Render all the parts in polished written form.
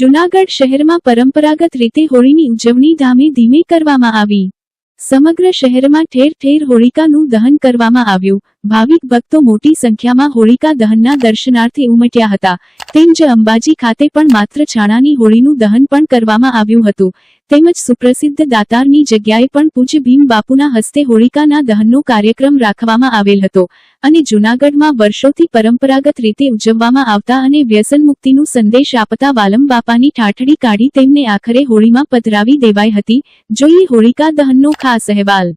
જૂનાગઢ શહેરમાં પરંપરાગત રીતે હોળીની ઉજવણી ધામે ધીમે કરવામાં આવી। સમગ્ર શહેરમાં ઠેર ઠેર હોળિકાનું દહન કરવામાં આવ્યું। ભાવિક ભક્તો મોટી સંખ્યામાં હોળિકા દહનના દર્શનાર્થે ઉમટ્યા હતા। તેમ જ અંબાજી ખાતે પણ માત્ર છાણાની હોળીનું દહન પણ કરવામાં આવ્યું હતું। તેમજ સુપ્રસિદ્ધ દાતારની જગ્યાએ પણ પૂજ્ય ભીમ બાપુના હસ્તે હોળિકાના દહનનો કાર્યક્રમ રાખવામાં આવેલ હતો અને જૂનાગઢમાં વર્ષોથી પરંપરાગત રીતે ઉજવવામાં આવતા અને વ્યસન મુક્તિનું સંદેશ આપતા વાલમ બાપાની ઠાઠડી કાઢી તેમને આખરે હોળીમાં પધરાવી દેવાઈ હતી। જોઈએ હોળિકા દહનનો ખાસ અહેવાલ।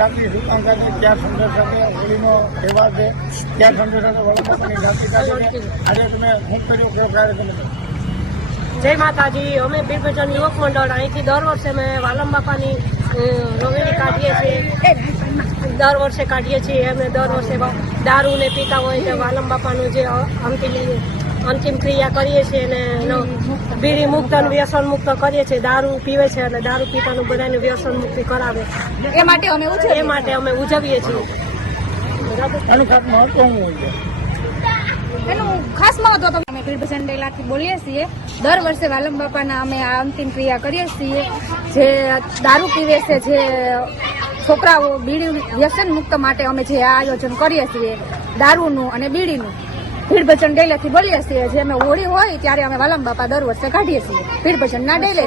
જાતિ સુકાંકાથી ત્યાં સંદેશ સાથે હોળીનો તહેવાર છે ત્યાં સંદેશ સાથે વડાપ્રધાનની જાતિ કાઢીને આજે તમે શું કર્યો કયો કાર્યક્રમ? જય માતાજી। અમે બીરભજન યુવક મંડળ અહીંથી દર વર્ષે અમે વાલમ બાપાની રોવેડી કાઢીએ છીએ, દર વર્ષે કાઢીએ છીએ। અમે દર વર્ષે દારૂ ને પીતા હોય તો વાલમ બાપાનું જે અંતિમ ક્રિયા કરીએ છીએ અને બીડી મુક્ત અને વ્યસન મુક્ત કરીએ છીએ। દારૂ પીવે છે એટલે દારૂ પીતાનું બધાને વ્યસન મુક્તિ કરાવે એ માટે અમે ઉજવીએ છીએ। એનું ખાસ મહત્વ તો અમે બીરભજન ડેલાથી બોલીએ છીએ। દર વર્ષે વાલમ બાપાના અમે આ અંતિમ ક્રિયા કરીએ છીએ। જે દારૂ પીવે છે, જે છોકરાઓ બીડી વ્યસન મુક્ત માટે અમે જે આયોજન કરીએ છીએ દારૂનું અને બીડીનું, બીરભજન ડેલેથી બોલીએ છીએ। જે અમે હોળી હોય ત્યારે અમે વાલમ બાપા દર વર્ષે કાઢીએ છીએ બીરભજનના ડેલે।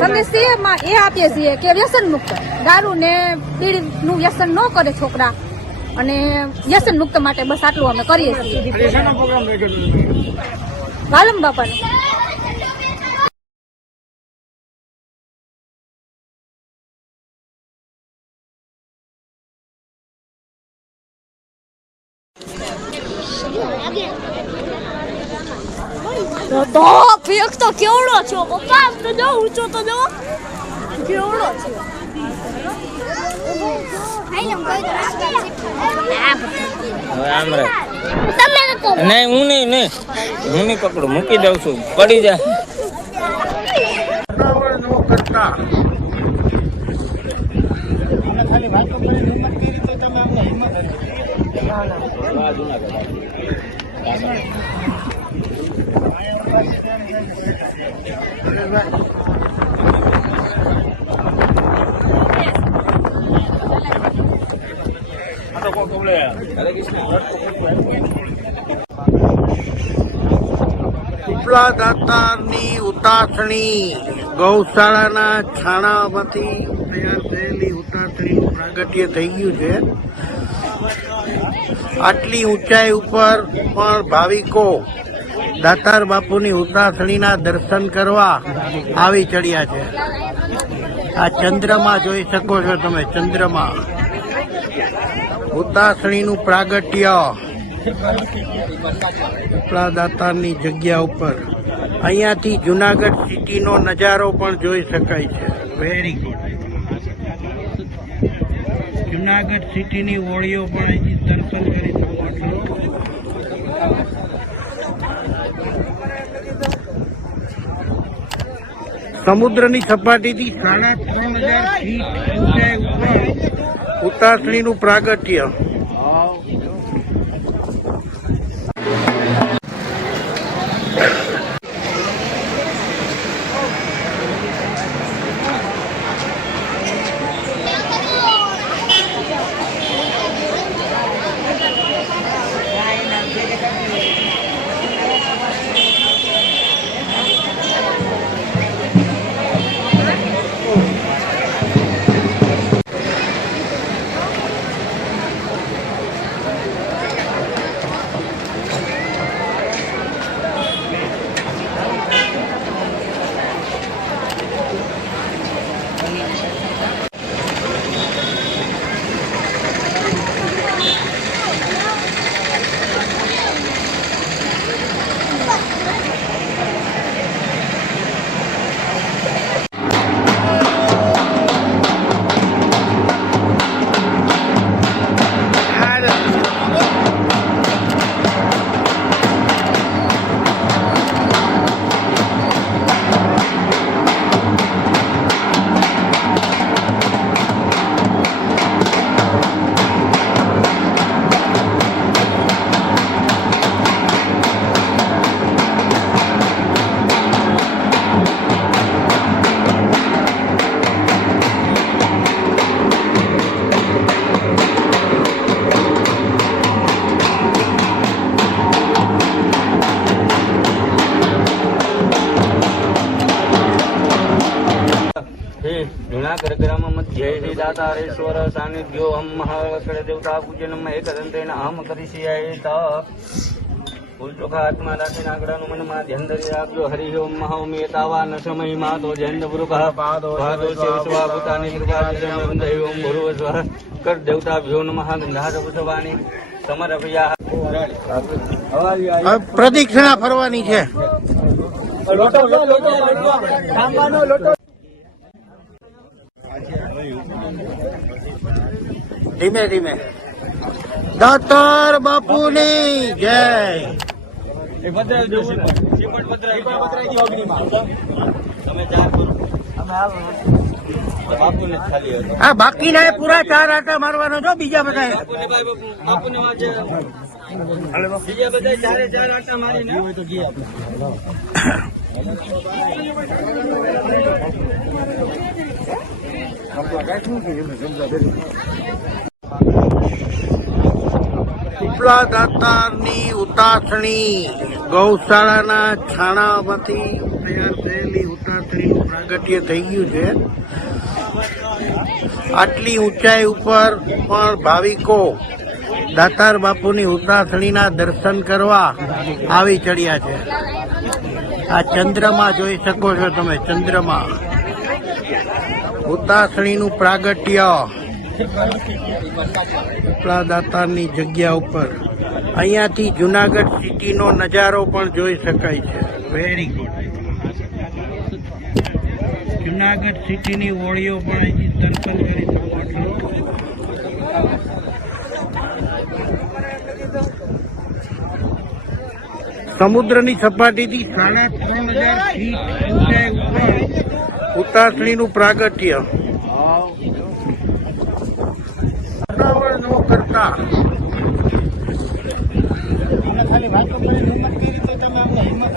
સંદેશ એ આપીએ છીએ કે વ્યસન મુક્ત દારૂ ને બીડીનું વ્યસન ન કરે છોકરા, અને વ્યસન મુક્ત માટે બસ આટલું અમે કરીએ છીએ વાલમ બાપાને। તો ફેક તો કેવડો છો પપ્પા? આમ તો જો ઊંચો તો જો કેવડો છે। નહીં હું નહીં પકડું, મૂકી દઉં છું, પડી જાય। તો ઉપલા દાતારની ઉતાસણી ગૌશાળાના છાણામાંથી તૈયાર થયેલી ઉતાસણીનું પ્રાગટ્ય થઈ ગયું છે. આટલી ઊંચાઈ ઉપર પણ ભાવિકો દાતાર બાપુની ઉતાસણીના દર્શન કરવા આવી ચડ્યા છે. આ ચંદ્રમાં જોઈ શકો છો તમે, ચંદ્રમાં ઉતાસણીનું પ્રાગટ્ય ઉપલા દાતારની જગ્યા ઉપર. અહીંયાથી જુનાગઢ સિટીનો નજારો પણ જોઈ શકાય છે. Very good. જુનાગઢ સિટીની ઓળીઓ પણ અહીંથી દર્શન કરી શકો છો. સમુદ્રની સપાટીથી 3,500 ફીટ ઊંચાઈ ઉપર ઉતાસણીનું પ્રાગટ્ય. જુનાગઢ ગ્રામ મધ્ય શ્રી દાતારેશ્વર સાનિધ્યો અહમ મહાકળ દેવતા પૂજનમ એકદંતેન અહમ કરીશિયાય. ફૂલ ચોખા હાથમાં રાખીને આંકડાનું મનમાં ધ્યાન ધરી રાખજો. હરિ ઓમ મહાઓમી તાવા ન સમય માતો જૈન વૃક પાદો ભૂતાની કૃપા ઓમ ગુરુ સ્વ કર દેવતા ભ્યો નમઃ ગંધાર પુષ્પાણી સમરભયા. પ્રદક્ષિણા ફરવાની છે. ધીમે ધીમે. દાતાર બાપુની જય. હા, બાકીના પૂરા 4 આટા મારવાનો છો. બીજા બધા ઉપલા દાતારની ઉતાસણી ગૌશાળાના છાણામાંથી તૈયાર થયેલી ઉતાસણીનું પ્રાગટ્ય થઈ ગયું છે. આટલી ઊંચાઈ ઉપર પણ ભાવિકો દાતાર બાપુની ઉતાસણીના દર્શન કરવા આવી ચડ્યા છે. આ ચંદ્રમાં જોઈ શકો છો તમે, ચંદ્રમાં ઉતાસણીનું પ્રાગટ્ય ઉપલા દાતારની જગ્યા ઉપર. અહીંયાથી જુનાગઢ સિટીનો નજારો પણ જોઈ શકાય છે. Very good. જુનાગઢ સિટીની ઓળીઓ પણ અહીંથી દર્શન કરી શકો છો. સમુદ્રની સપાટીથી 3,500 ફીટ ઊંચાઈ ઉપર ઉતાસણીનું પ્રાગટ્ય. કરતા ખાલી વાતો કરીને હિંમત કરી તો તમે અમને હિંમત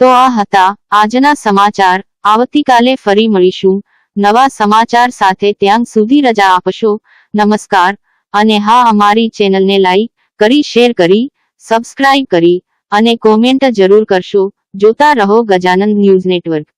તો આ હતા આજના સમાચાર. આવતીકાલે ફરી મળીશું નવા સમાચાર સાથે. ત્યાં સુધી રજા આપશો. નમસ્કાર. અને હા, અમારી ચેનલને લાઈક કરી, શેર કરી, સબસ્ક્રાઇબ કરી અને કોમેન્ટ જરૂર કરશો. જોતા રહો ગજાનન ન્યૂઝ નેટવર્ક.